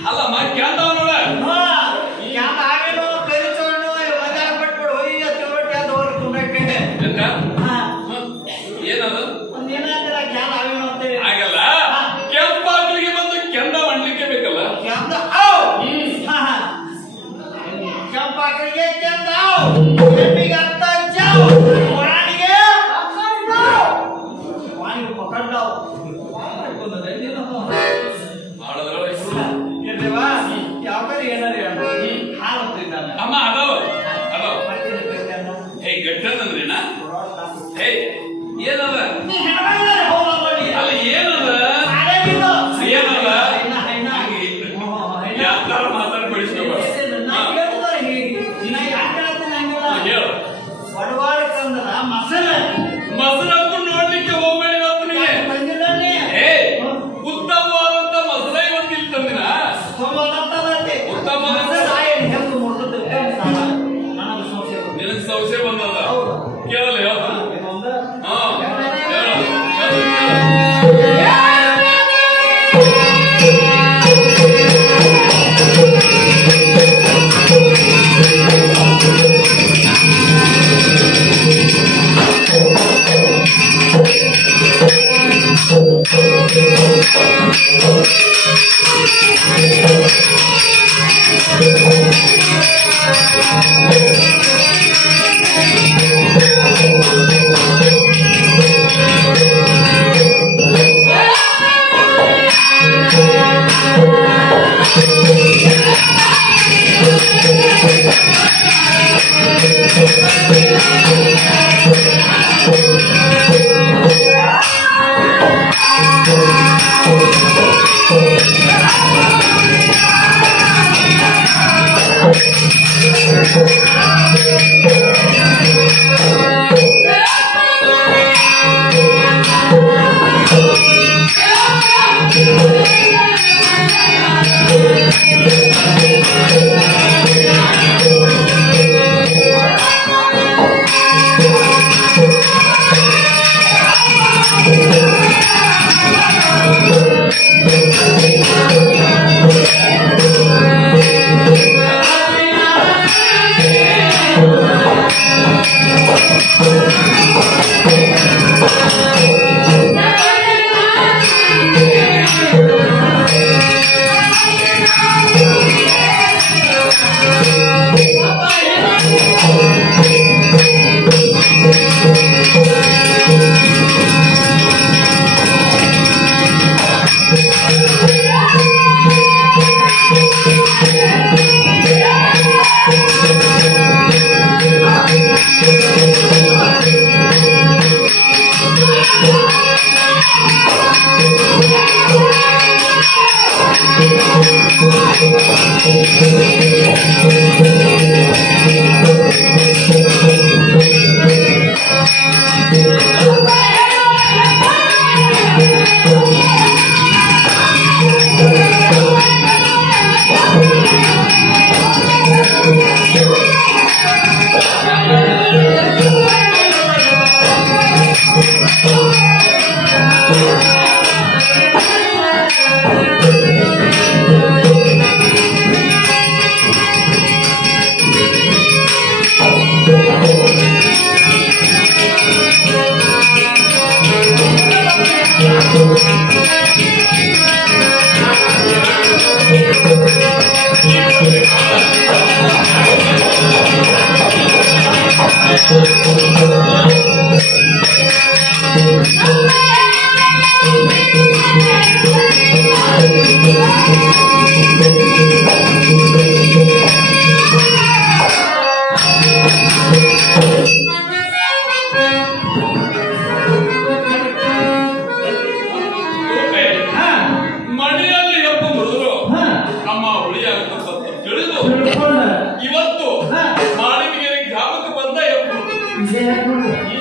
ಅಲ್ಲಮ್ಮ ಕ್ಯಾಂದವ ನೋಡ ಕ್ಯಾಂದ ಆಗೇನೋ ಕೈ ಚೋಣ್ಣು ಮಜಾರ ಪಟ್ಬಿಡು ಹೋಯ್ಯ ತಿರುವಟ್ಟಿ ಅಂತ ಹೋಗಿ ಕುಂಡಕ್ಕೆ ಏನದು ಒಂದೇನಾಗಿಲ್ಲ ಕ್ಯಾಂದ ಆಗೇನೋ ಅಂತೇಳಿ ಆಗಲ್ಲ ಕೆಂಪಾಗ್ಲಿಗೆ ಬಂದು ಕೆಂದ ಮಾಡ್ಲಿಕ್ಕೆ ಬೇಕಲ್ಲ ಕ್ಯಾಂದ ಕೆಂಪಾಕರಿಗೆ ಕ್ಯಾಂದ ಎಮ್ಮಿಗೆ ಅತ್ತ ಜಾವ್ ಒಣಾಣಿಗೆ ವಾಣಿ ಪಕಡ್ಡಾವ್ ಅಮ್ಮ ಅದಾವ ಅದಾವ ಹೇ ಗಟ್ಟಂದ್ರೇನ ಹೇ ಏನದ ಅಲ್ಲ ಏನದ ಏನದ ಯಾರ ಮಾತಾಡಿ ಬೆಳೆಸ್ಕೋಬಾರ ಹೇಳು ಬಡವಾಡಕ್ಕಂದ್ರ ಮೊಸರಂತೂ ನೋಡ್ಲಿಕ್ಕೆ ಹೋಗ್ಬೇಡಿ ಹೇ ಉತ್ತಮವಾದಂತ ಮೊಸರ ಇವತ್ತು ಇಲ್ಲಿ ತಂದಿನ ಉತ್ತಮ ನಿನಗೆ ಸಂಶಯ ಬಂದದ ಕೇಳಲ್ಲ ಯಾವ್ದು ಇವತ್ತು ಮಾಳಿಗೆರೆ ಗ್ರಾಮಕ್ಕೆ ಬಂದ ಎಪ್ಪು